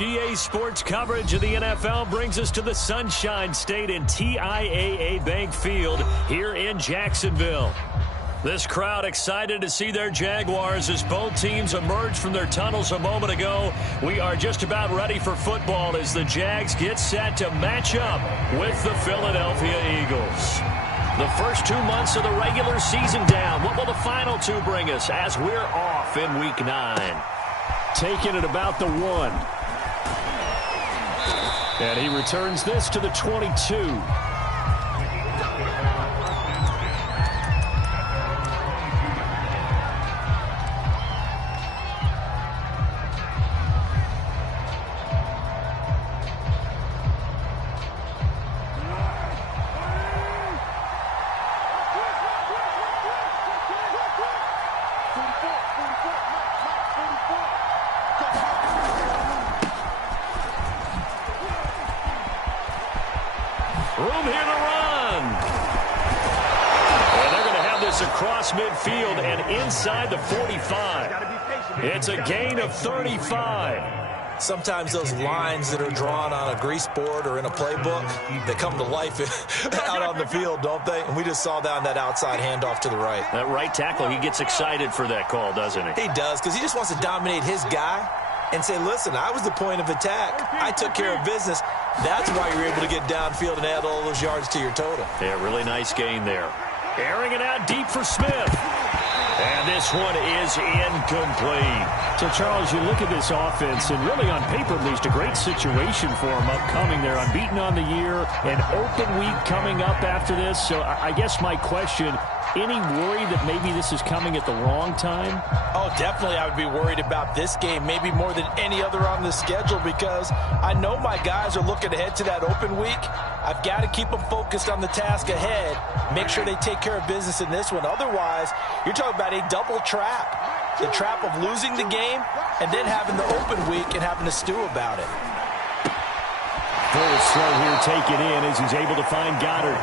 EA Sports coverage of the NFL brings us to the Sunshine State and TIAA Bank Field here in Jacksonville. This crowd excited to see their Jaguars as both teams emerged from their tunnels a moment ago. We are just about ready for football as the Jags get set to match up with the Philadelphia Eagles. The first 2 months of the regular season down. What will the final two bring us as we're off in Week 9? Taking it about the 1. And he returns this to the 22. Room here to run. And they're going to have this across midfield and inside the 45. It's a gain of 35. Sometimes those lines that are drawn on a grease board or in a playbook, they come to life out on the field, don't they? And we just saw that on that outside handoff to the right. That right tackle, he gets excited for that call, doesn't he? He does, because he just wants to dominate his guy and say, listen, I was the point of attack. I took care of business. That's why you're able to get downfield and add all those yards to your total. Yeah, really nice gain there. Airing it out deep for Smith. And this one is incomplete. So, Charles, you look at this offense, and really on paper, at least, a great situation for them upcoming. They're unbeaten on the year, an open week coming up after this. So I guess my question, any worry that maybe this is coming at the wrong time? Oh, definitely I would be worried about this game, maybe more than any other on the schedule, because I know my guys are looking ahead to that open week. I've got to keep them focused on the task ahead, make sure they take care of business in this one. Otherwise, you're talking about a double trap. The trap of losing the game and then having the open week and having to stew about it. Full throw here taken in as he's able to find Goddard.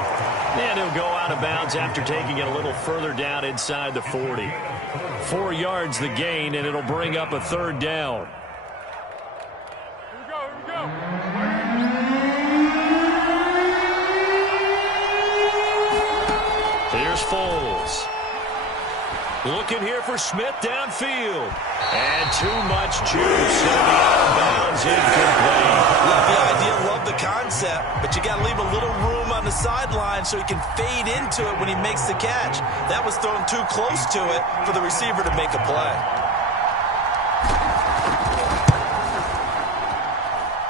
And he'll go out of bounds after taking it a little further down inside the 40. 4 yards the gain, and it'll bring up a third down. Here we go. Here's Foles. Looking here for Smith downfield. And too much juice. It'll be out of bounds, incomplete. Love the idea, love the concept, but you got to leave a little room on the sideline so he can fade into it when he makes the catch. That was thrown too close to it for the receiver to make a play.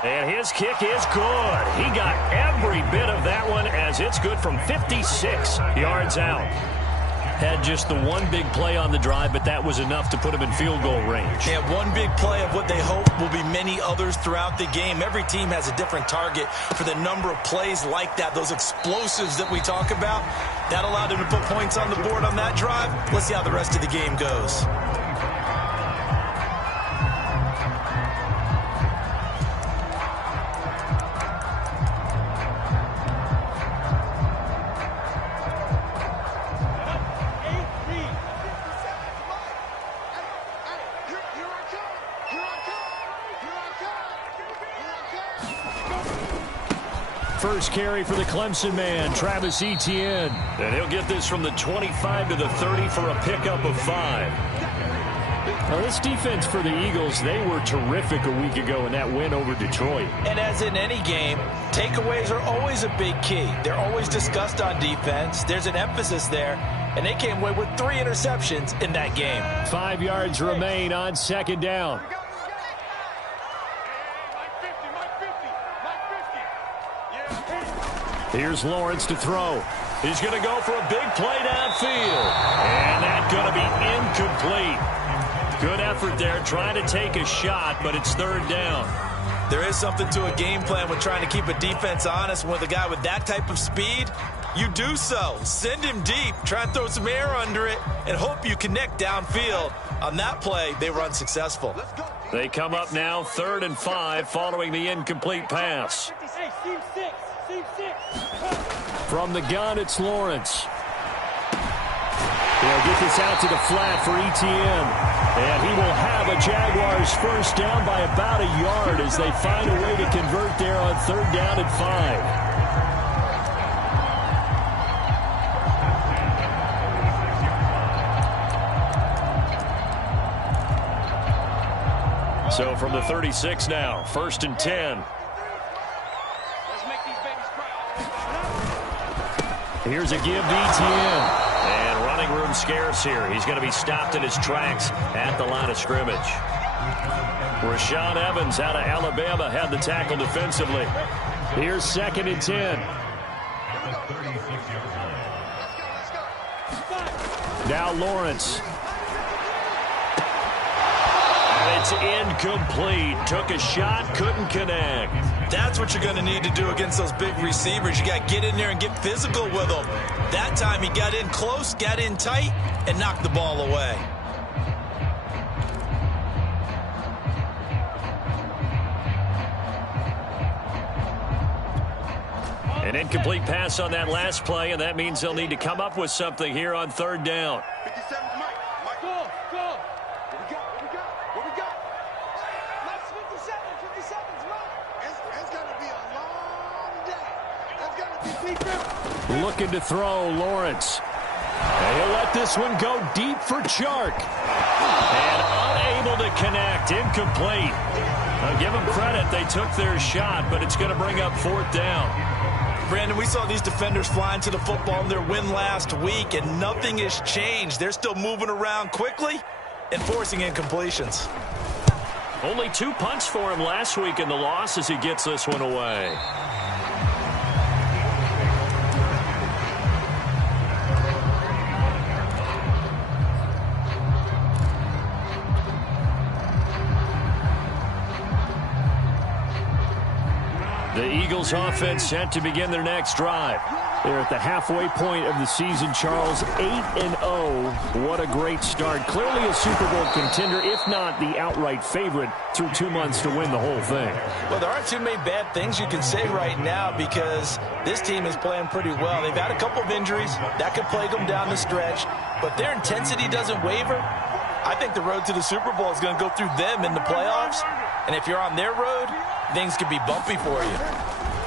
And his kick is good. He got every bit of that one as it's good from 56 yards out. Had just the one big play on the drive, but that was enough to put him in field goal range. Yeah, one big play of what they hope will be many others throughout the game. Every team has a different target for the number of plays like that, those explosives that we talk about. That allowed him to put points on the board on that drive. Let's see how the rest of the game goes. First carry for the Clemson man, Travis Etienne. And he'll get this from the 25 to the 30 for a pickup of 5. Now, this defense for the Eagles, they were terrific a week ago in that win over Detroit. And as in any game, takeaways are always a big key. They're always discussed on defense. There's an emphasis there, and they came away with 3 interceptions in that game. 5 yards remain on second down. Here's Lawrence to throw. He's going to go for a big play downfield. And that's going to be incomplete. Good effort there, trying to take a shot, but it's third down. There is something to a game plan with trying to keep a defense honest. With a guy with that type of speed, you do so. Send him deep, try and throw some air under it, and hope you connect downfield. On that play, they were unsuccessful. They come up now 3rd and 5 following the incomplete pass. From the gun, it's Lawrence. They'll get this out to the flat for Etienne. And he will have a Jaguars first down by about a yard as they find a way to convert there on 3rd down and 5. So from the 36 now, 1st and 10. Here's a give to ETN. And running room scarce here. He's going to be stopped in his tracks at the line of scrimmage. Rashaan Evans out of Alabama had the tackle defensively. Here's 2nd and 10. Now Lawrence. And it's incomplete. Took a shot, couldn't connect. That's what you're going to need to do against those big receivers. You got to get in there and get physical with them. That time he got in close, got in tight, and knocked the ball away. An incomplete pass on that last play, and that means they'll need to come up with something here on 3rd down. 57, Mike. Go. What we got? That's 57's Mike. It's going to be a long day. That's going to be deep. Looking to throw, Lawrence. And he'll let this one go deep for Chark. And unable to connect, incomplete. I'll give them credit, they took their shot, but it's going to bring up 4th down. Brandon, we saw these defenders flying to the football in their win last week, and nothing has changed. They're still moving around quickly and forcing incompletions. Only 2 punts for him last week in the loss as he gets this one away. The Eagles offense set to begin their next drive. They're at the halfway point of the season, Charles, 8-0. What a great start. Clearly a Super Bowl contender, if not the outright favorite, through 2 months to win the whole thing. Well, there aren't too many bad things you can say right now because this team is playing pretty well. They've had a couple of injuries. That could plague them down the stretch, but their intensity doesn't waver. I think the road to the Super Bowl is going to go through them in the playoffs, and if you're on their road, things could be bumpy for you.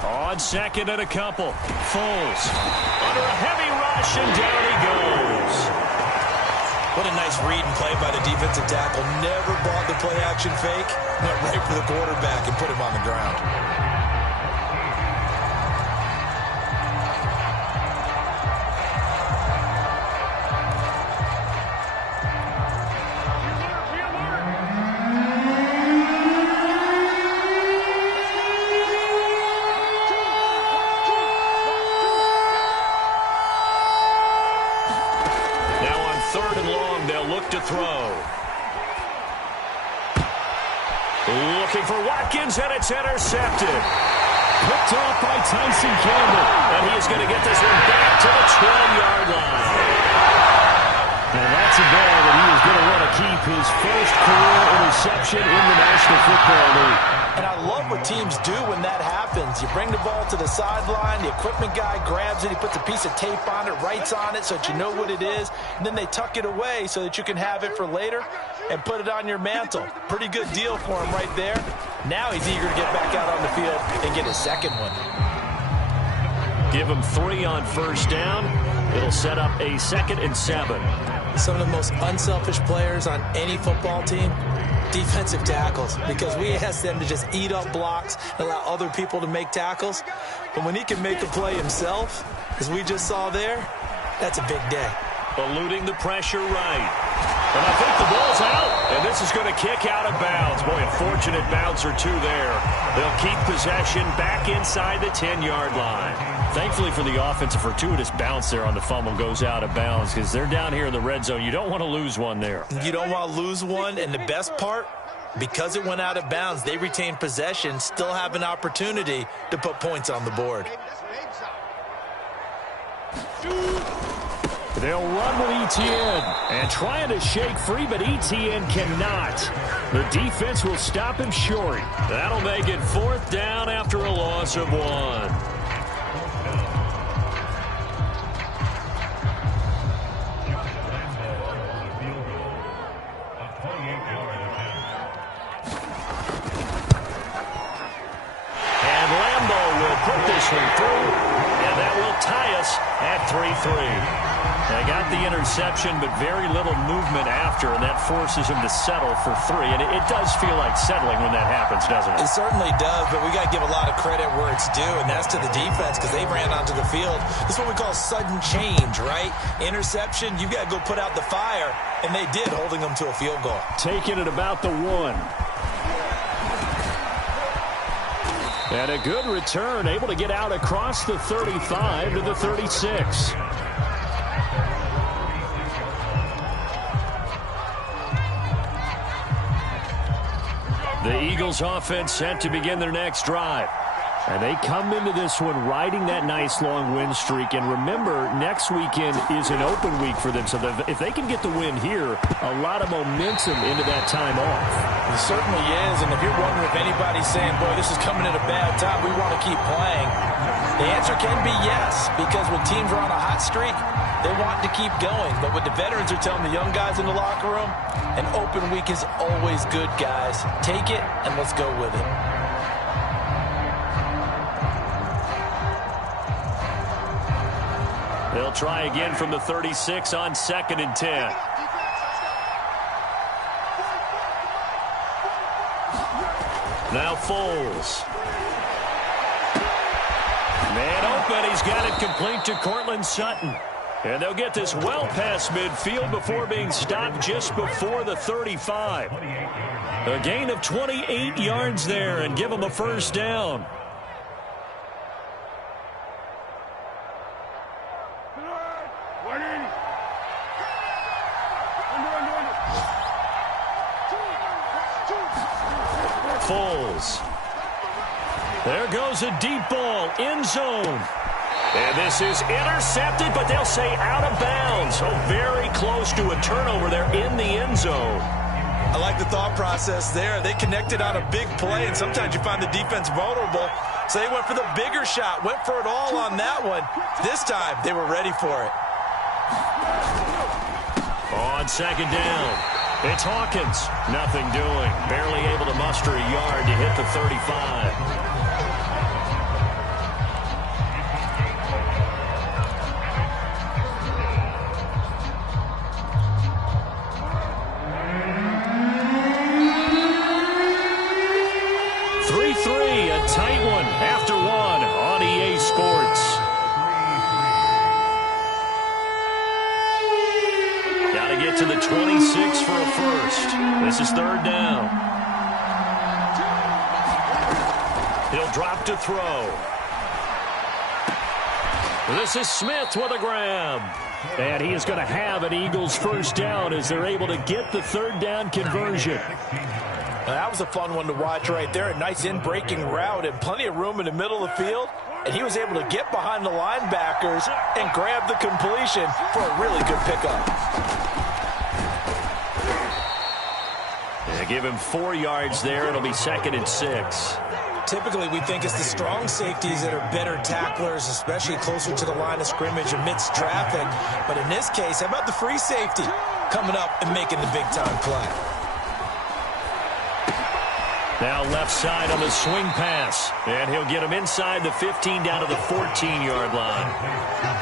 On 2nd and a couple. Foles under a heavy rush, and down he goes. What a nice read and play by the defensive tackle. Never bought the play-action fake. Went right for the quarterback and put him on the ground. Looking for Watkins, and it's intercepted. Picked off by Tyson Campbell. And he is going to get this one back to the 12-yard line. And that's a ball that he is going to want to keep, his first career interception in the National Football League. And I love what teams do when that happens. You bring the ball to the sideline, the equipment guy grabs it, he puts a piece of tape on it, writes on it so that you know what it is, and then they tuck it away so that you can have it for later and put it on your mantle. Pretty good deal for him right there. Now he's eager to get back out on the field and get his second one. Give him 3 on first down. It'll set up a 2nd and 7. Some of the most unselfish players on any football team, defensive tackles, because we ask them to just eat up blocks and allow other people to make tackles. But when he can make a play himself, as we just saw there, that's a big day. Eluding the pressure right. And I think the ball's out. And this is going to kick out of bounds. Boy, a fortunate bounce or two there. They'll keep possession back inside the 10-yard line. Thankfully for the offense, a fortuitous bounce there on the fumble goes out of bounds because they're down here in the red zone. You don't want to lose one there. You don't want to lose one, and the best part, because it went out of bounds, they retain possession, still have an opportunity to put points on the board. They'll run with ETN and trying to shake free, but ETN cannot. The defense will stop him short. That'll make it 4th down after a loss of 1. this one through, and that will tie us at 3-3. They got the interception, but very little movement after, and that forces him to settle for 3. And it does feel like settling when that happens, doesn't it? It certainly does, but we got to give a lot of credit where it's due, and that's to the defense because they ran onto the field. This is what we call sudden change, right? Interception, you got to go put out the fire, and they did, holding them to a field goal. Taking it about the 1. And a good return, able to get out across the 35 to the 36. The Eagles offense set to begin their next drive. And they come into this one riding that nice long win streak. And remember, next weekend is an open week for them. So if they can get the win here, a lot of momentum into that time off. It certainly is. And if you're wondering if anybody's saying, boy, this is coming at a bad time, we want to keep playing, the answer can be yes. Because when teams are on a hot streak, they want to keep going. But what the veterans are telling the young guys in the locker room, an open week is always good, guys. Take it and let's go with it. They'll try again from the 36 on 2nd and 10. Now Foles. Man open. He's got it complete to Cortland Sutton. And they'll get this well past midfield before being stopped just before the 35. A gain of 28 yards there and give them a first down. Foles. There goes a deep ball, end zone. And this is intercepted, but they'll say out of bounds. So very close to a turnover there in the end zone. I like the thought process there. They connected on a big play, and sometimes you find the defense vulnerable. So they went for the bigger shot, went for it all on that one. This time, they were ready for it. On 2nd down, it's Hawkins. Nothing doing. Barely able to muster a yard to hit the 35. Tight one after 1 on EA Sports. Got to get to the 26 for a first. This is 3rd down. He'll drop to throw. This is Smith with a grab. And he is going to have an Eagles first down as they're able to get the 3rd down conversion. That was a fun one to watch right there. A nice in-breaking route and plenty of room in the middle of the field. And he was able to get behind the linebackers and grab the completion for a really good pickup. They give him 4 yards there. It'll be 2nd and 6. Typically, we think it's the strong safeties that are better tacklers, especially closer to the line of scrimmage amidst traffic. But in this case, how about the free safety coming up and making the big-time play? Now left side on the swing pass. And he'll get him inside the 15 down to the 14-yard line.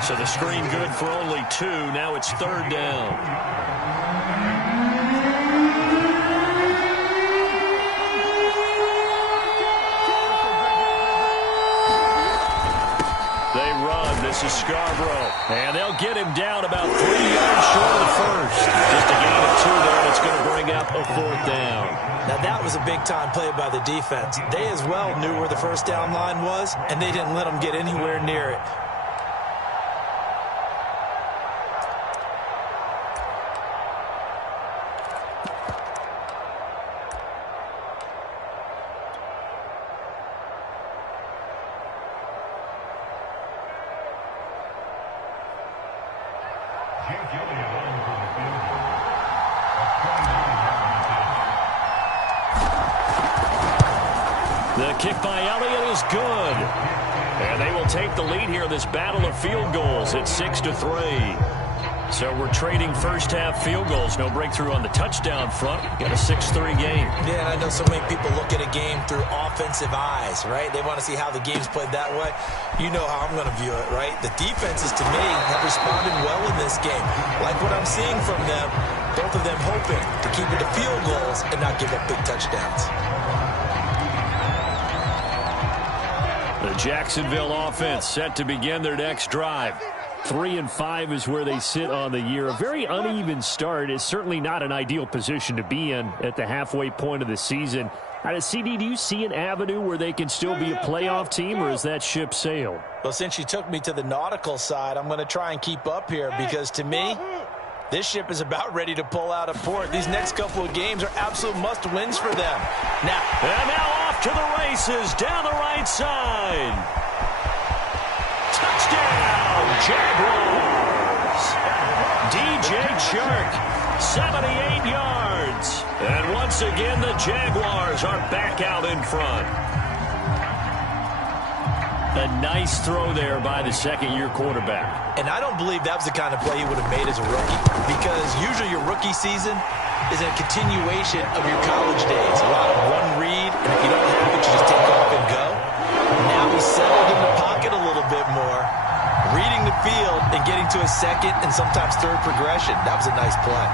So the screen good for only 2. Now it's 3rd down. They run. This is Scarborough. And they'll get him down about 3 yards short of the first. Just a gain of 2 there, and it's going to bring up a 4th down. Now, that was a big-time play by the defense. They as well knew where the first down line was, and they didn't let them get anywhere near it. The kick by Elliott is good. And they will take the lead here in this battle of field goals at 6-3. So we're trading first-half field goals. No breakthrough on the touchdown front. Got a 6-3 game. Yeah, and I know so many people look at a game through offensive eyes, right? They want to see how the game's played that way. You know how I'm going to view it, right? The defenses, to me, have responded well in this game. Like what I'm seeing from them, both of them hoping to keep it to field goals and not give up big touchdowns. The Jacksonville offense set to begin their next drive. 3-5 is where they sit on the year. A very uneven start is certainly not an ideal position to be in at the halfway point of the season. CD, do you see an avenue where they can still be a playoff team, or is that ship sailed? Well, since you took me to the nautical side, I'm going to try and keep up here because, to me, this ship is about ready to pull out of port. These next couple of games are absolute must-wins for them. Now off to the races down the right side. Touchdown, Jaguars. DJ Chark, 78 yards. And once again, the Jaguars are back out in front. A nice throw there by the second-year quarterback. And I don't believe that was the kind of play he would have made as a rookie, because usually your rookie season is a continuation of your college days. A lot of one read, and if you don't have it, you just take off and go. Now he's settled in the pocket a little bit more, reading the field and getting to a second and sometimes third progression. That was a nice play.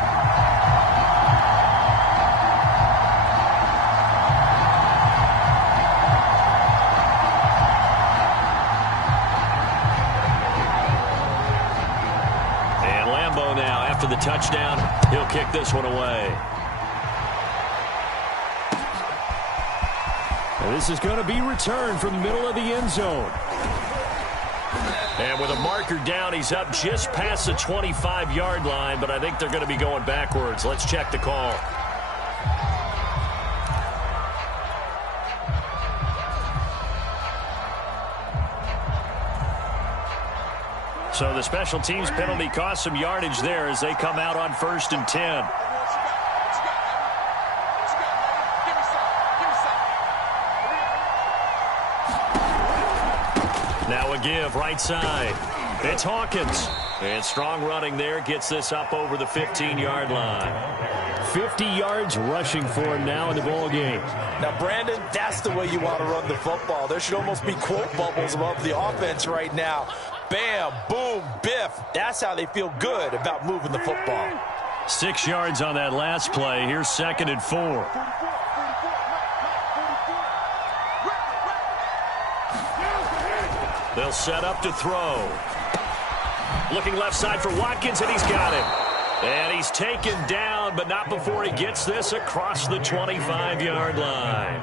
The touchdown, he'll kick this one away. And this is going to be returned from the middle of the end zone. And with a marker down, he's up just past the 25-yard line, but I think they're going to be going backwards. Let's check the call. So the special teams penalty cost some yardage there as they come out on 1st and 10. Now a give right side. It's Hawkins. And strong running there gets this up over the 15-yard line. 50 yards rushing for him now in the ball game. Now, Brandon, that's the way you want to run the football. There should almost be quote bubbles above the offense right now. Bam, boom, biff. That's how they feel good about moving the football. 6 yards on that last play. Here's 2nd and 4. They'll set up to throw. Looking left side for Watkins, and he's got him. And he's taken down, but not before he gets this across the 25-yard line.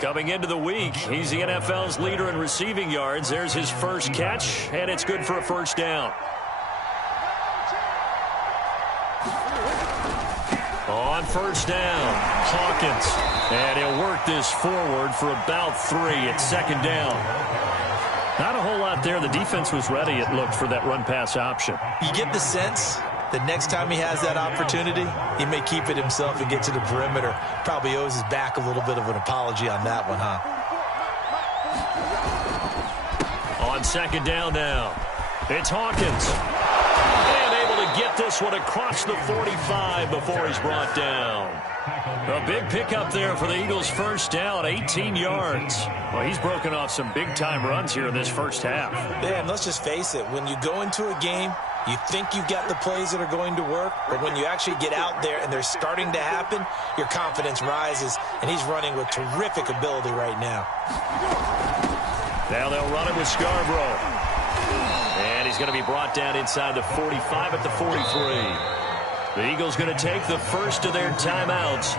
Coming into the week, he's the NFL's leader in receiving yards. There's his first catch, and it's good for a first down. On first down, Hawkins. And he'll work this forward for about 3 at 2nd down. Not a whole lot there. The defense was ready, it looked, for that run-pass option. You get the sense that next time he has that opportunity, he may keep it himself and get to the perimeter. Probably owes his back a little bit of an apology on that one, huh? On 2nd down now, it's Hawkins. And able to get this one across the 45 before he's brought down. A big pickup there for the Eagles' first down, 18 yards. Well, he's broken off some big-time runs here in this first half. Yeah, and let's just face it. When you go into a game, you think you've got the plays that are going to work, but when you actually get out there and they're starting to happen, your confidence rises, and he's running with terrific ability right now. Now they'll run it with Scarborough. And he's going to be brought down inside the 45 at the 43. The Eagles going to take the first of their timeouts.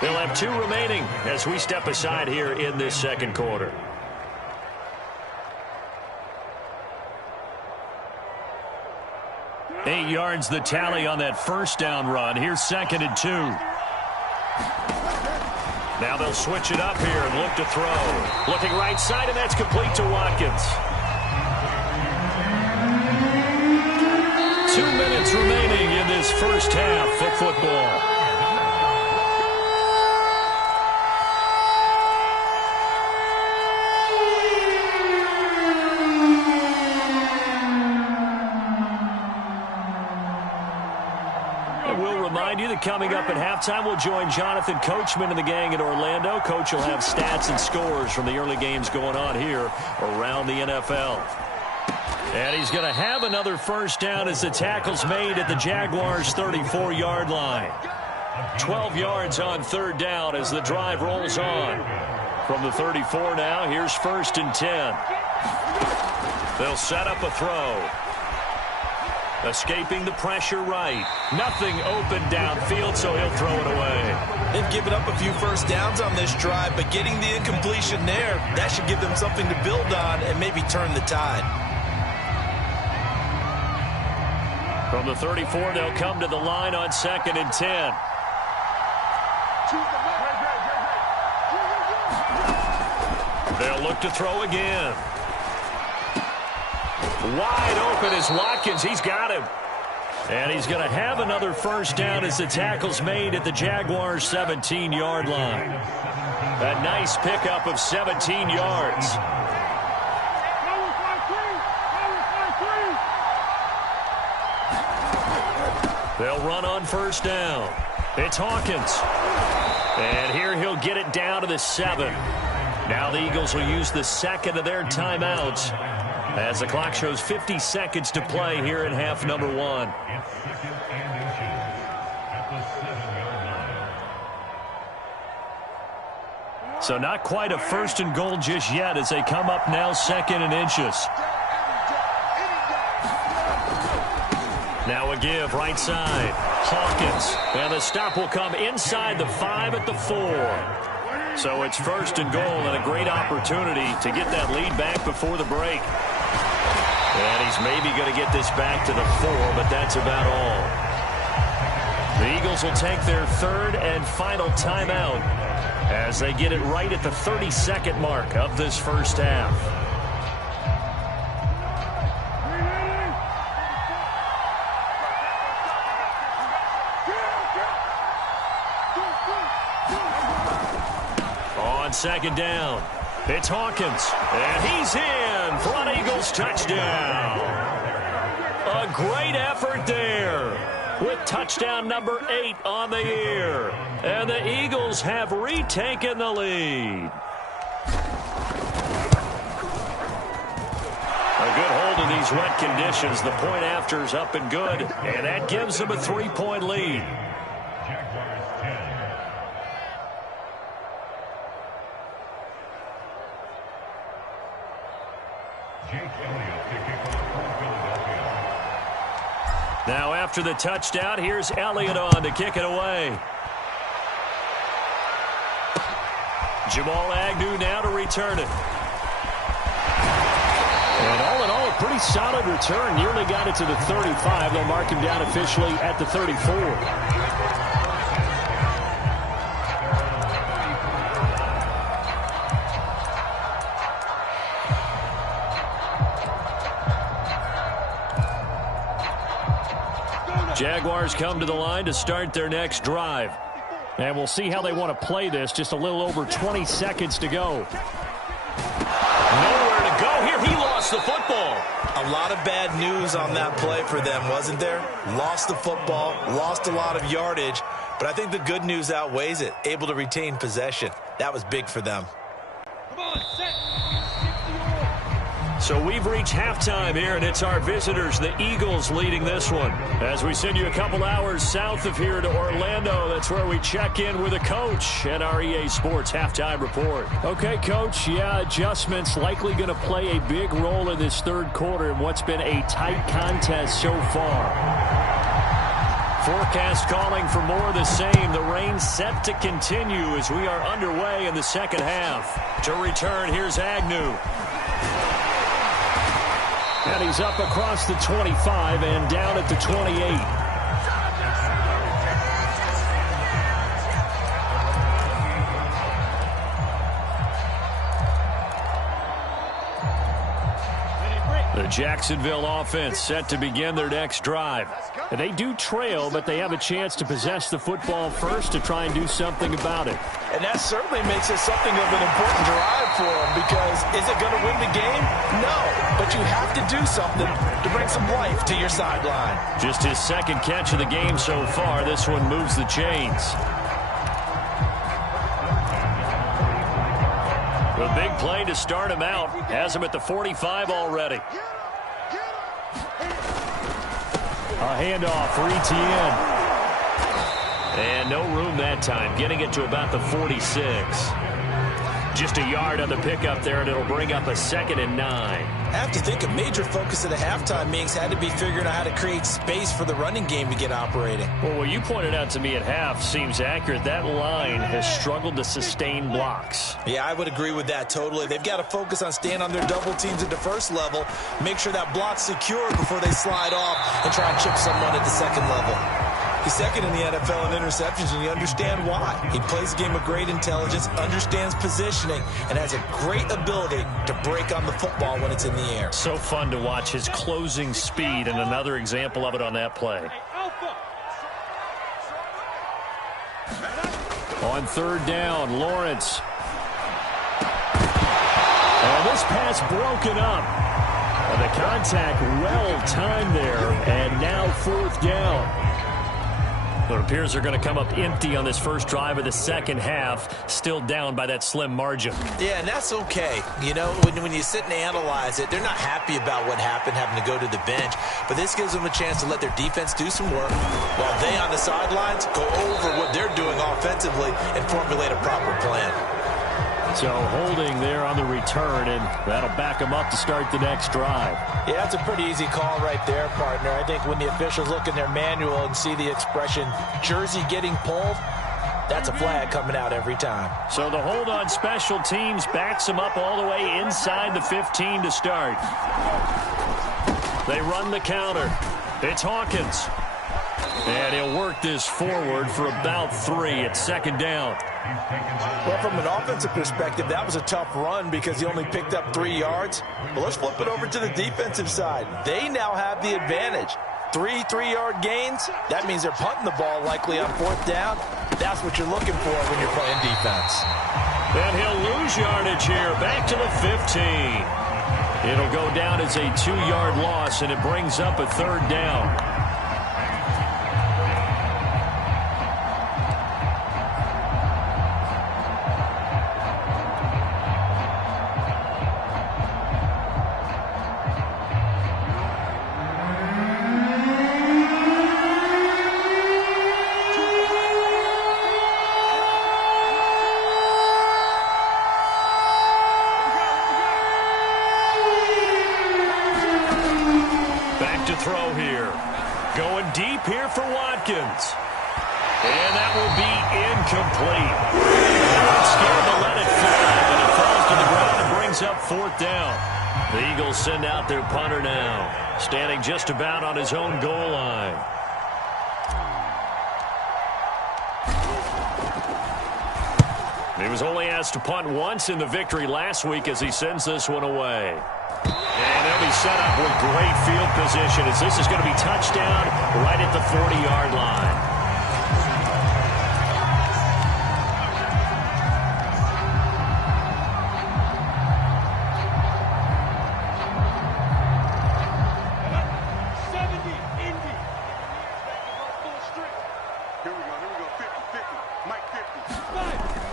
They'll have 2 remaining as we step aside here in this second quarter. Eight yards the tally on that first down run. Here's 2nd and 2. Now they'll switch it up here and look to throw. Looking right side, and that's complete to Watkins. 2 minutes remaining in this first half of football. coming up at halftime. We'll join Jonathan Coachman and the gang in Orlando. Coach will have stats and scores from the early games going on here around the NFL. And he's going to have another first down as the tackle's made at the Jaguars' 34-yard line. 12 yards on third down as the drive rolls on. From the 34 now, here's 1st and 10. They'll set up a throw. Escaping the pressure right. Nothing open downfield, so he'll throw it away. They've given up a few first downs on this drive, but getting the incompletion there, that should give them something to build on and maybe turn the tide. From the 34, they'll come to the line on 2nd and 10. They'll look to throw again. Wide open is Watkins. He's got him. And he's going to have another first down as the tackle's made at the Jaguars' 17-yard line. A nice pickup of 17 yards. They'll run on first down. It's Hawkins. And here he'll get it down to the 7. Now the Eagles will use the second of their timeouts as the clock shows 50 seconds to play here in half number 1. So not quite a 1st and goal just yet as they come up now 2nd and inches. Now a give right side. Hawkins. And the stop will come inside the 5 at the 4. So it's 1st and goal and a great opportunity to get that lead back before the break. And he's maybe going to get this back to the 4, but that's about all. The Eagles will take their 3rd and final timeout as they get it right at the 32nd mark of this first half. Second down. It's Hawkins. And he's in for an Eagles touchdown. A great effort there with touchdown number 8 on the year. And the Eagles have retaken the lead. A good hold in these wet conditions. The point after is up and good. And that gives them a 3-point lead. Now after the touchdown, here's Elliott on to kick it away. Jamal Agnew now to return it. And all in all, a pretty solid return. Nearly got it to the 35. They'll mark him down officially at the 34. Jaguars come to the line to start their next drive. And we'll see how they want to play this. Just a little over 20 seconds to go. Nowhere to go here. He lost the football. A lot of bad news on that play for them, wasn't there? Lost the football, lost a lot of yardage. But I think the good news outweighs it. Able to retain possession. That was big for them. Come on, set. So we've reached halftime here, and it's our visitors, the Eagles, leading this one. As we send you a couple hours south of here to Orlando, that's where we check in with the coach at our EA Sports Halftime Report. Okay, Coach, adjustments likely going to play a big role in this third quarter in what's been a tight contest so far. Forecast calling for more of the same. The rain set to continue as we are underway in the second half. To return, here's Agnew. And he's up across the 25 and down at the 28. The Jacksonville offense set to begin their next drive. And they do trail, but they have a chance to possess the football first to try and do something about it. And that certainly makes it something of an important drive for them, because is it going to win the game? No. But you have to do something to bring some life to your sideline. Just his second catch of the game so far. This one moves the chains. The big play to start him out. Has him at the 45 already. A handoff for Etienne. And no room that time. Getting it to about the 46. Just a yard on the pickup there, and it'll bring up a 2nd and 9. I have to think a major focus of the halftime meetings had to be figuring out how to create space for the running game to get operating. Well, what you pointed out to me at half seems accurate. That line has struggled to sustain blocks. Yeah, I would agree with that totally. They've got to focus on staying on their double teams at the first level, make sure that block's secure before they slide off and try and chip someone at the second level. He's second in the NFL in interceptions, and you understand why. He plays a game of great intelligence, understands positioning, and has a great ability to break on the football when it's in the air. So fun to watch his closing speed, and another example of it on that play. On 3rd down, Lawrence. And this pass broken up. The contact well timed there, and now 4th down. It appears they're going to come up empty on this first drive of the second half, still down by that slim margin. Yeah, and that's okay. You know, when you sit and analyze it, they're not happy about what happened, having to go to the bench. But this gives them a chance to let their defense do some work while they on the sidelines go over what they're doing offensively and formulate a proper plan. So holding there on the return, and that'll back them up to start the next drive. Yeah, that's a pretty easy call right there, partner. I think when the officials look in their manual and see the expression jersey getting pulled, that's a flag coming out every time. So the hold on special teams backs them up all the way inside the 15 to start. They run the counter. It's Hawkins. And he'll work this forward for about 3 at 2nd down. Well, from an offensive perspective, that was a tough run because he only picked up 3 yards. But let's flip it over to the defensive side. They now have the advantage. 3 3-yard gains. That means they're punting the ball likely on 4th down. That's what you're looking for when you're playing defense. And he'll lose yardage here. Back to the 15. It'll go down as a 2-yard loss, and it brings up a 3rd down. Throw here. Going deep here for Watkins. And that will be incomplete. Scared to let it fly, but it falls to the ground and brings up 4th down. The Eagles send out their punter now, standing just about on his own goal line. He was only asked to punt once in the victory last week as he sends this one away. And they'll be set up with great field position as this is going to be touchdown right at the 40-yard line.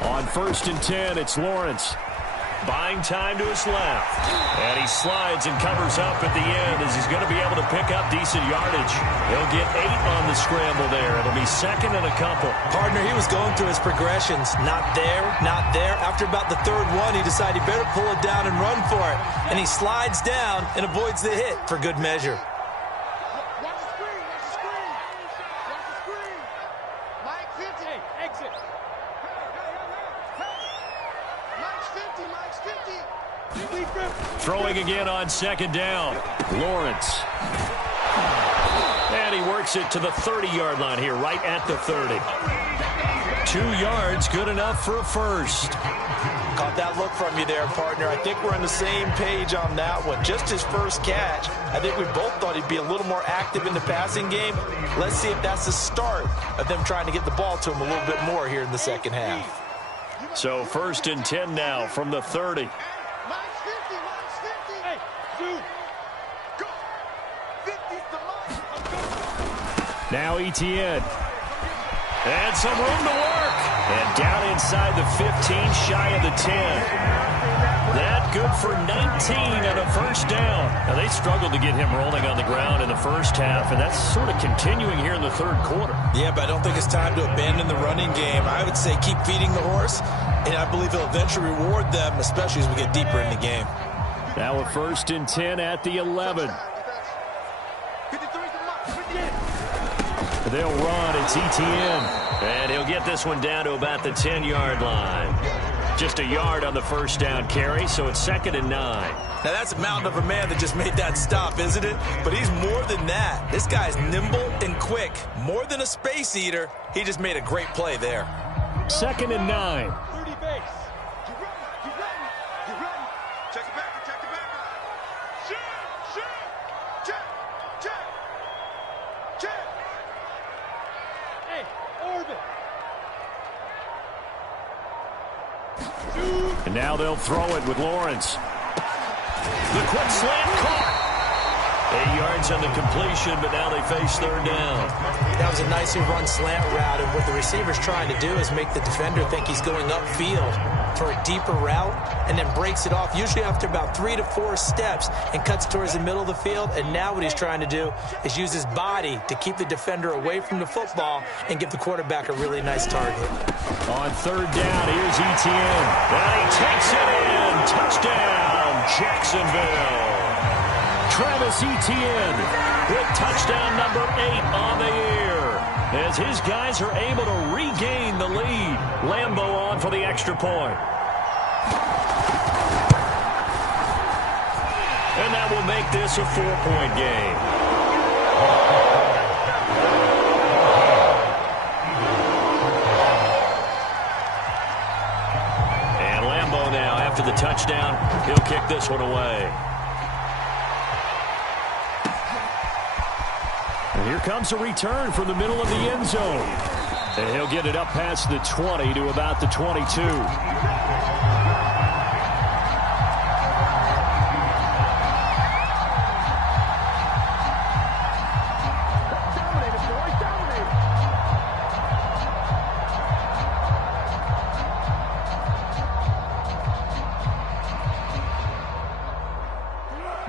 On 1st and 10, it's Lawrence. Buying time to his left. And he slides and covers up at the end as he's going to be able to pick up decent yardage. He'll get 8 on the scramble there. It'll be 2nd and a couple. Partner, he was going through his progressions. Not there, not there. After about the 3rd one, he decided he better pull it down and run for it. And he slides down and avoids the hit for good measure. Watch the screen, watch the screen. Watch the screen. Mike 50. Hey, exit. Mike's 50, Mike's 50. Throwing again on 2nd down. Lawrence. And he works it to the 30-yard line here, right at the 30. 2 yards, good enough for a first. Caught that look from you there, partner. I think we're on the same page on that one. Just his first catch. I think we both thought he'd be a little more active in the passing game. Let's see if that's the start of them trying to get the ball to him a little bit more here in the second half. So 1st and 10 now from the 30. Mike's 50, Mike's 50. Hey, shoot. Now Etienne. And some room to work. And down inside the 15, shy of the 10. That good for 19 and a first down. Now, they struggled to get him rolling on the ground in the first half, and that's sort of continuing here in the third quarter. Yeah, but I don't think it's time to abandon the running game. I would say keep feeding the horse, and I believe he'll eventually reward them, especially as we get deeper in the game. Now a 1st and 10 at the 11. They'll run. It's Etienne. And he'll get this one down to about the 10-yard line. Just a yard on the first down carry, so it's 2nd and 9. Now, that's a mountain of a man that just made that stop, isn't it? But he's more than that. This guy's nimble and quick. More than a space eater. He just made a great play there. 2nd and 9. 30 base. Get ready. Check it back. Check. Hey, orbit. And now they'll throw it with Lawrence. The quick slant caught. 8 yards on the completion, but now they face 3rd down. That was a nicely run slant route, and what the receiver's trying to do is make the defender think he's going upfield for a deeper route, and then breaks it off, usually after about 3 to 4 steps, and cuts towards the middle of the field. And now what he's trying to do is use his body to keep the defender away from the football and give the quarterback a really nice target. On 3rd down, here's Etienne. And he takes it in. Touchdown, Jacksonville. Travis Etienne with touchdown number 8 on the year, as his guys are able to regain the lead. Lambeau on for the extra point. And that will make this a 4-point game. And Lambeau now, after the touchdown, he'll kick this one away. And here comes a return from the middle of the end zone. And he'll get it up past the 20 to about the 22.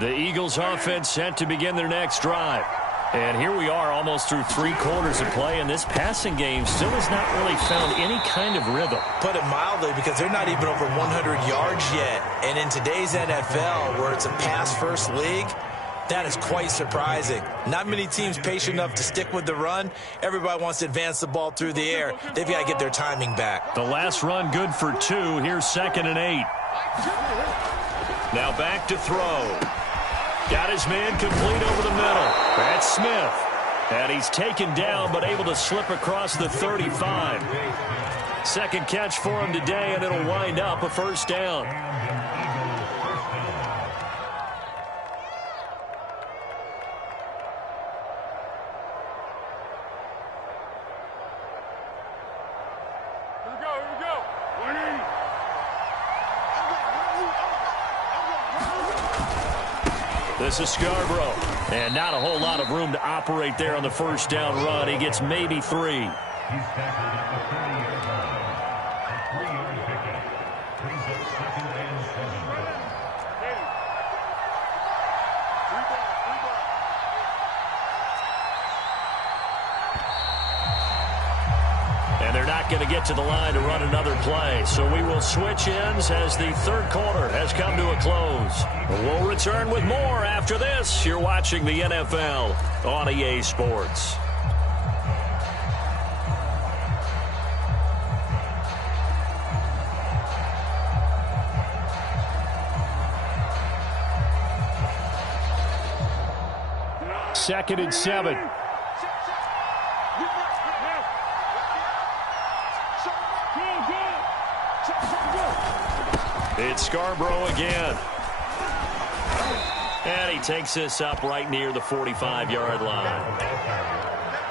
The Eagles offense set to begin their next drive. And here we are almost through 3 quarters of play, and this passing game still has not really found any kind of rhythm. Put it mildly, because they're not even over 100 yards yet. And in today's NFL, where it's a pass-first league, that is quite surprising. Not many teams patient enough to stick with the run. Everybody wants to advance the ball through the air. They've got to get their timing back. The last run good for 2. Here's 2nd and 8. Now back to throw. Got his man complete over the middle. That's Smith. And he's taken down, but able to slip across the 35. Second catch for him today, and it'll wind up a 1st down. Here we go. 180. This is Scarborough. And not a whole lot of room to operate there on the 1st down run. He gets maybe 3. And they're not going to get to the line to run another play. So we will switch ends as the 3rd quarter has come to a close. We'll return with more after this. You're watching the NFL on EA Sports. Second and 7. It's Scarborough again. And he takes this up right near the 45-yard line.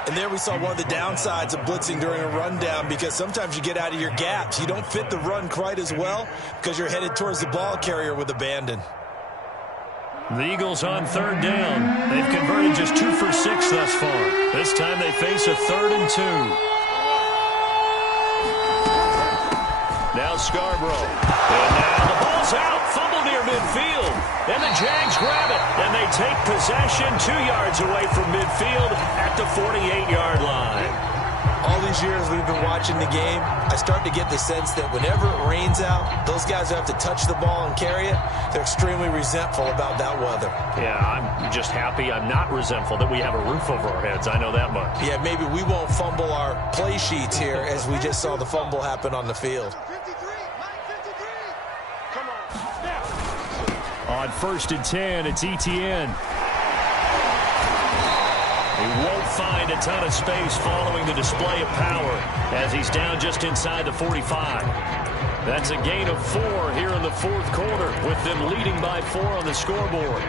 And there we saw one of the downsides of blitzing during a rundown, because sometimes you get out of your gaps. You don't fit the run quite as well because you're headed towards the ball carrier with abandon. The Eagles on third down. They've converted just 2 for 6 thus far. This time they face a 3rd and 2. Now Scarborough. And now the ball's out. Fumble near midfield. And the Jags grab it. And they take possession 2 yards away from midfield at the 48-yard line. All these years we've been watching the game, I start to get the sense that whenever it rains out, those guys who have to touch the ball and carry it, they're extremely resentful about that weather. Yeah, I'm just happy I'm not resentful that we have a roof over our heads. I know that much. Yeah, maybe we won't fumble our play sheets here as we just saw the fumble happen on the field. On 1st and 10, it's Etienne. He won't find a ton of space following the display of power as he's down just inside the 45. That's a gain of 4 here in the 4th quarter with them leading by 4 on the scoreboard.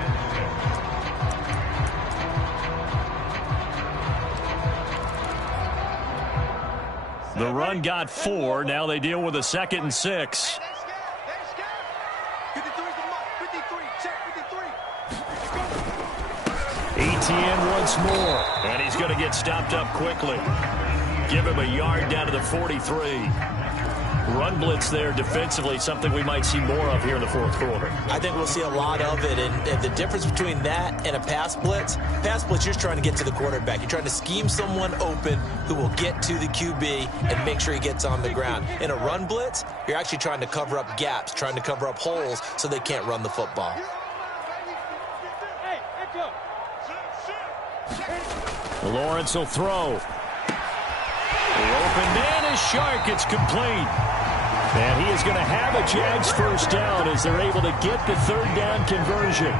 The run got 4. Now they deal with a 2nd and 6. Etienne once more, and he's going to get stopped up quickly. Give him a yard down to the 43. Run blitz there defensively, something we might see more of here in the 4th quarter. I think we'll see a lot of it, and the difference between that and a pass blitz, you're just trying to get to the quarterback. You're trying to scheme someone open who will get to the QB and make sure he gets on the ground. In a run blitz, you're actually trying to cover up gaps, trying to cover up holes so they can't run the football. Lawrence will throw. The open man is Shark. It's complete. And he is going to have a Jags first down as they're able to get the 3rd down conversion.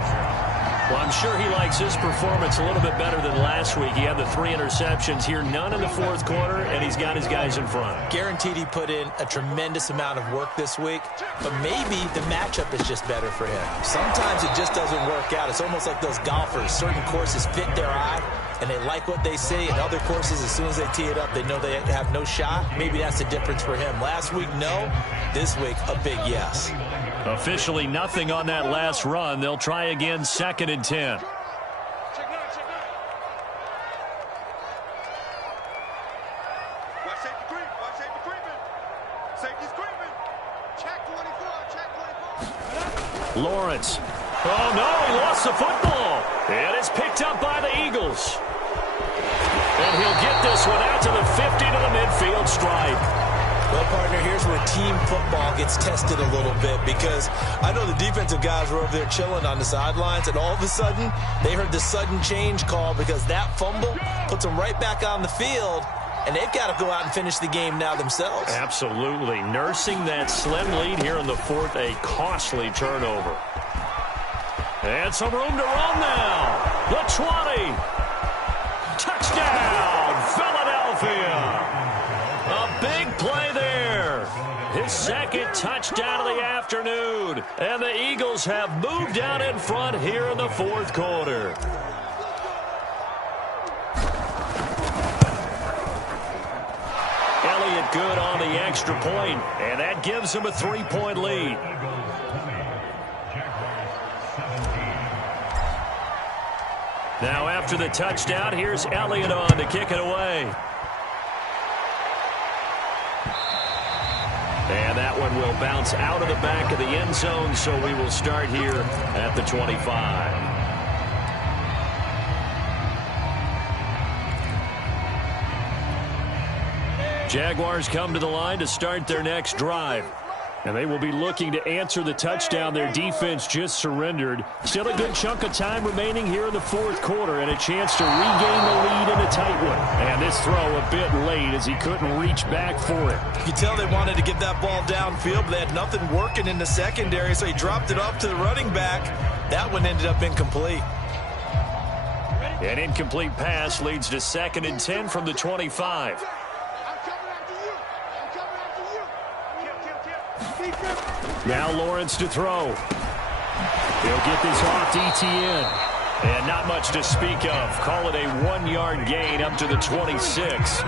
Well, I'm sure he likes his performance a little bit better than last week. He had the 3 interceptions here, none in the 4th quarter, and he's got his guys in front. Guaranteed he put in a tremendous amount of work this week, but maybe the matchup is just better for him. Sometimes it just doesn't work out. It's almost like those golfers. Certain courses fit their eye, and they like what they see. And other courses, as soon as they tee it up, they know they have no shot. Maybe that's the difference for him. Last week, no. This week, a big yes. Officially nothing on that last run. They'll try again, 2nd and 10. Lawrence. Oh, no, he lost the football. And it's picked up by the Eagles. And he'll get this one out to the 50 to the midfield stripe. Well, partner, here's where team football gets tested a little bit, because I know the defensive guys were over there chilling on the sidelines, and all of a sudden, they heard the sudden change call because that fumble puts them right back on the field, and they've got to go out and finish the game now themselves. Absolutely. Nursing that slim lead here in the 4th, a costly turnover. And some room to run now. The 20. Touchdown, Philadelphia. A big play there. His 2nd touchdown of the afternoon. And the Eagles have moved out in front here in the 4th quarter. Elliott good on the extra point, and that gives him a 3-point lead. Now after the touchdown, here's Elliott on to kick it away. And that one will bounce out of the back of the end zone, so we will start here at the 25. Jaguars come to the line to start their next drive. And they will be looking to answer the touchdown their defense just surrendered. Still a good chunk of time remaining here in the 4th quarter and a chance to regain the lead in a tight one. And this throw a bit late as he couldn't reach back for it. You can tell they wanted to get that ball downfield, but they had nothing working in the secondary, so he dropped it off to the running back. That one ended up incomplete. An incomplete pass leads to 2nd and 10 from the 25. Now Lawrence to throw. He'll get this off to Etienne. And not much to speak of. Call it a 1-yard gain up to the 26.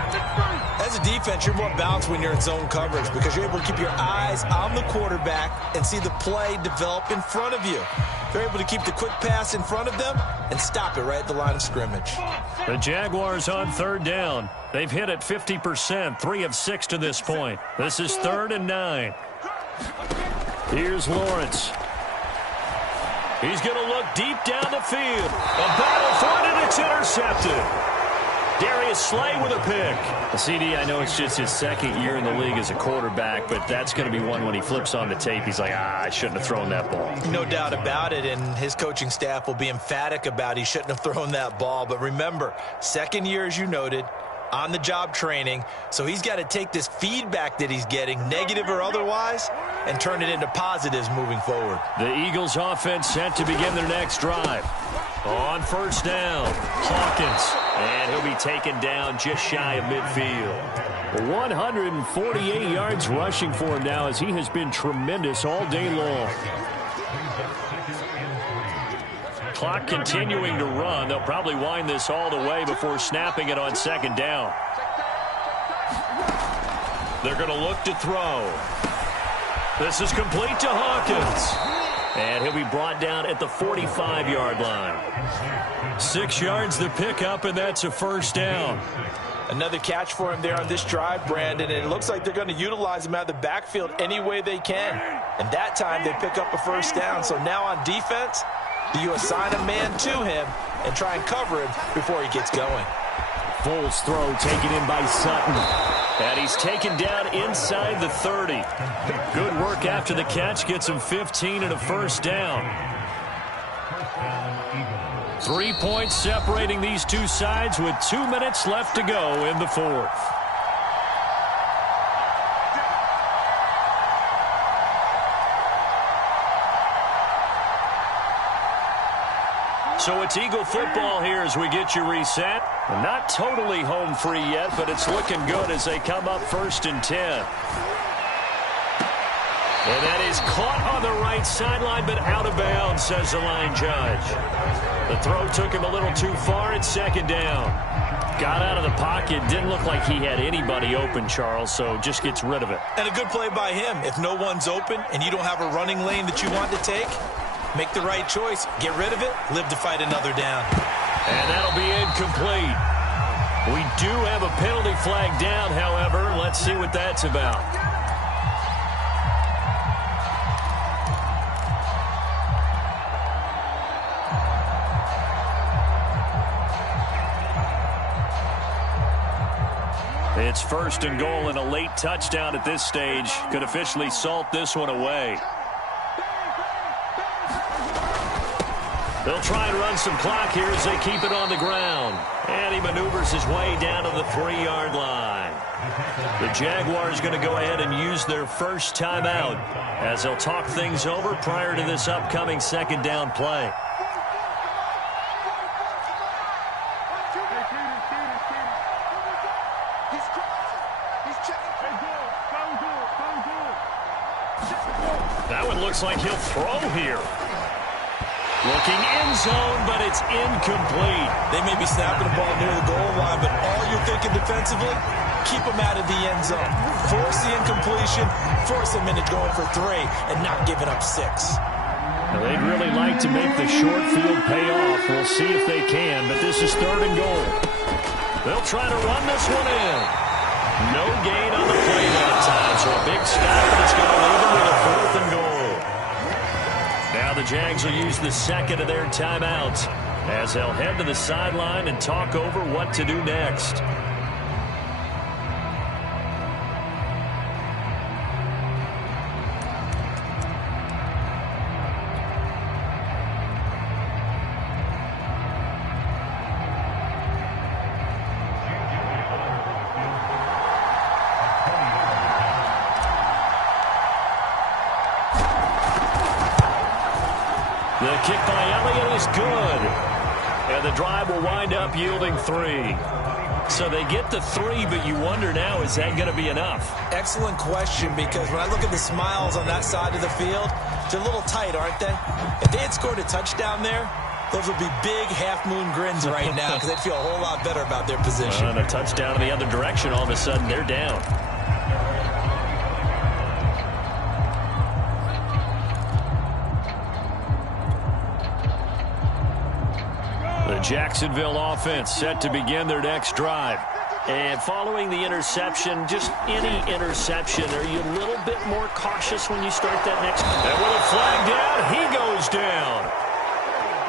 As a defense, you're more balanced when you're in zone coverage because you're able to keep your eyes on the quarterback and see the play develop in front of you. They're able to keep the quick pass in front of them and stop it right at the line of scrimmage. The Jaguars on third down. They've hit it 50%, 3 of 6 to this point. This is 3rd and 9. Here's Lawrence. He's going to look deep down the field. A battle for it, and it's intercepted. Darius Slay with a pick. CD, I know it's just his 2nd year in the league as a quarterback, but that's going to be one when he flips on the tape. He's like, I shouldn't have thrown that ball. No doubt about it, and his coaching staff will be emphatic about he shouldn't have thrown that ball. But remember, 2nd year, as you noted, on-the-job training, so he's got to take this feedback that he's getting, negative or otherwise, and turn it into positives moving forward. The Eagles offense set to begin their next drive. On first down, Hawkins. And he'll be taken down just shy of midfield. 148 yards rushing for him now as he has been tremendous all day long. Clock continuing to run. They'll probably wind this all the way before snapping it on 2nd down. They're going to look to throw. This is complete to Hawkins. And he'll be brought down at the 45-yard line. 6 yards to pick up, and that's a first down. Another catch for him there on this drive, Brandon, and it looks like they're going to utilize him out of the backfield any way they can. And that time they pick up a first down. So now on defense, do you assign a man to him and try and cover him before he gets going? Foles throw taken in by Sutton. And he's taken down inside the 30. Good work after the catch. Gets him 15 and a first down. 3 points separating these two sides with 2 minutes left to go in the 4th. So it's Eagle football here as we get you reset. Not totally home free yet, but it's looking good as they come up 1st and 10. And that is caught on the right sideline, but out of bounds, says the line judge. The throw took him a little too far. It's 2nd down. Got out of the pocket. Didn't look like he had anybody open, Charles, so just gets rid of it. And a good play by him. If no one's open and you don't have a running lane that you want to take, make the right choice. Get rid of it. Live to fight another down. And that'll be incomplete. We do have a penalty flag down, however. Let's see what that's about. It's 1st and goal, and a late touchdown at this stage could officially salt this one away. They'll try and run some clock here as they keep it on the ground. And he maneuvers his way down to the 3-yard line. The Jaguars going to go ahead and use their first timeout as they'll talk things over prior to this upcoming 2nd down play. That one looks like he'll throw here. Looking end zone, but it's incomplete. They may be snapping the ball near the goal line, but all you're thinking defensively, keep them out of the end zone. Force the incompletion, force them into going for 3, and not giving up 6. Now, they'd really like to make the short field pay off. We'll see if they can, but this is 3rd and goal. They'll try to run this one in. No gain on the play that time, so a big stop, and it's going to leave them with a 4th and goal. Now the Jags will use the 2nd of their timeouts as they'll head to the sideline and talk over what to do next. The kick by Elliott is good. And the drive will wind up yielding 3. So they get the 3, but you wonder now, is that going to be enough? Excellent question, because when I look at the smiles on that side of the field, they're a little tight, aren't they? If they had scored a touchdown there, those would be big half-moon grins right now because they'd feel a whole lot better about their position. And a touchdown in the other direction, all of a sudden they're down. The Jacksonville offense set to begin their next drive. And following the interception, just any interception, are you a little bit more cautious when you start that next? And with a flag down, he goes down.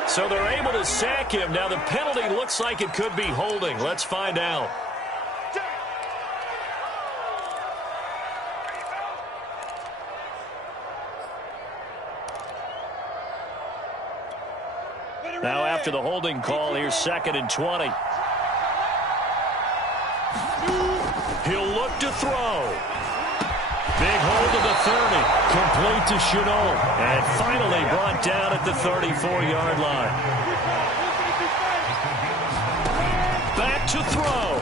So they're able to sack him. Now the penalty looks like it could be holding. Let's find out. Now after the holding call, here's 2nd and 20. He'll look to throw. Big hold of the 30. Complete to Chenault. And finally brought down at the 34-yard line. Back to throw.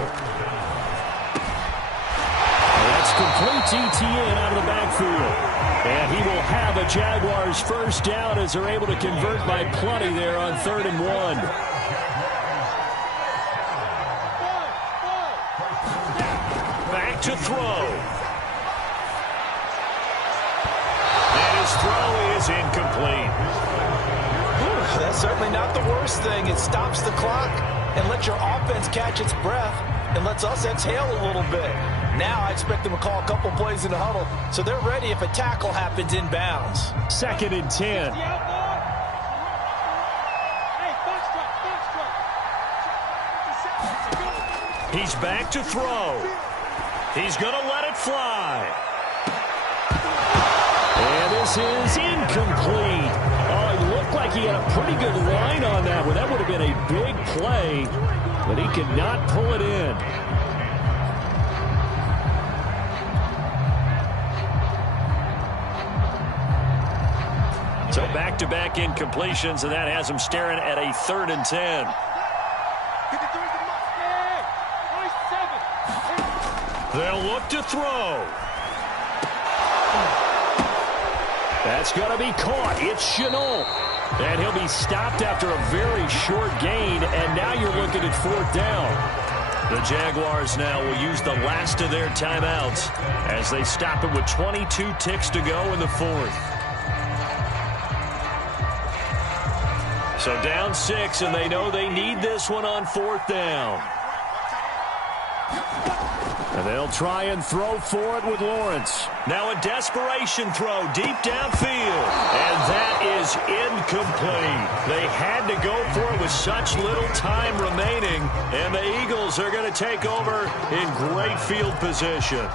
That's complete to Etienne out of the backfield. And he will have a Jaguars first down as they're able to convert by plenty there on 3rd and 1. Back to throw. And his throw is incomplete. That's certainly not the worst thing. It stops the clock and lets your offense catch its breath and lets us exhale a little bit. Now I expect them to call a couple plays in the huddle, so they're ready if a tackle happens inbounds. 2nd and 10. He's back to throw. He's going to let it fly. And this is incomplete. Oh, it looked like he had a pretty good line on that one. That would have been a big play, but he could not pull it in. So back-to-back incompletions, and that has him staring at a 3rd and 10. They'll look to throw. That's going to be caught. It's Chenault. And he'll be stopped after a very short gain, and now you're looking at 4th down. The Jaguars now will use the last of their timeouts as they stop it with 22 ticks to go in the 4th. So down 6, and they know they need this one on 4th down. And they'll try and throw for it with Lawrence. Now a desperation throw deep downfield. And that is incomplete. They had to go for it with such little time remaining. And the Eagles are going to take over in great field position.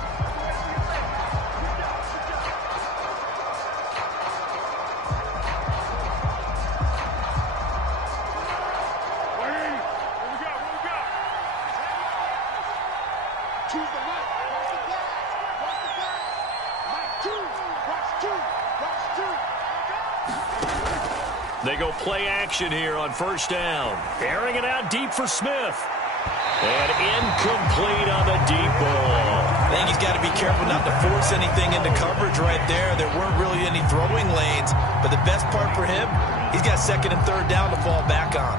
They go play action here on 1st down. Airing it out deep for Smith. And incomplete on the deep ball. I think he's got to be careful not to force anything into coverage right there. There weren't really any throwing lanes. But the best part for him, he's got 2nd and 3rd down to fall back on.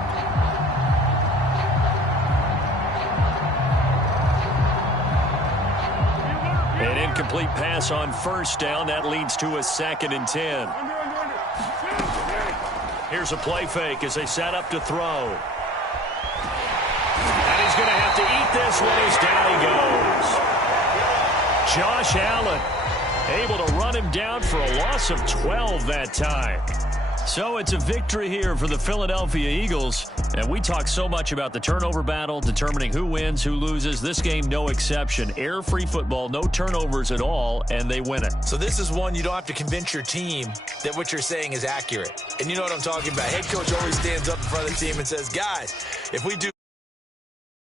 An incomplete pass on 1st down. That leads to a 2nd and 10. Here's a play fake as they set up to throw. And he's going to have to eat this one as down he goes. Josh Allen able to run him down for a loss of 12 that time. So it's a victory here for the Philadelphia Eagles. And we talk so much about the turnover battle, determining who wins, who loses. This game, no exception. Error-free football, no turnovers at all, and they win it. So this is one you don't have to convince your team that what you're saying is accurate. And you know what I'm talking about. Head coach always stands up in front of the team and says, guys, if we do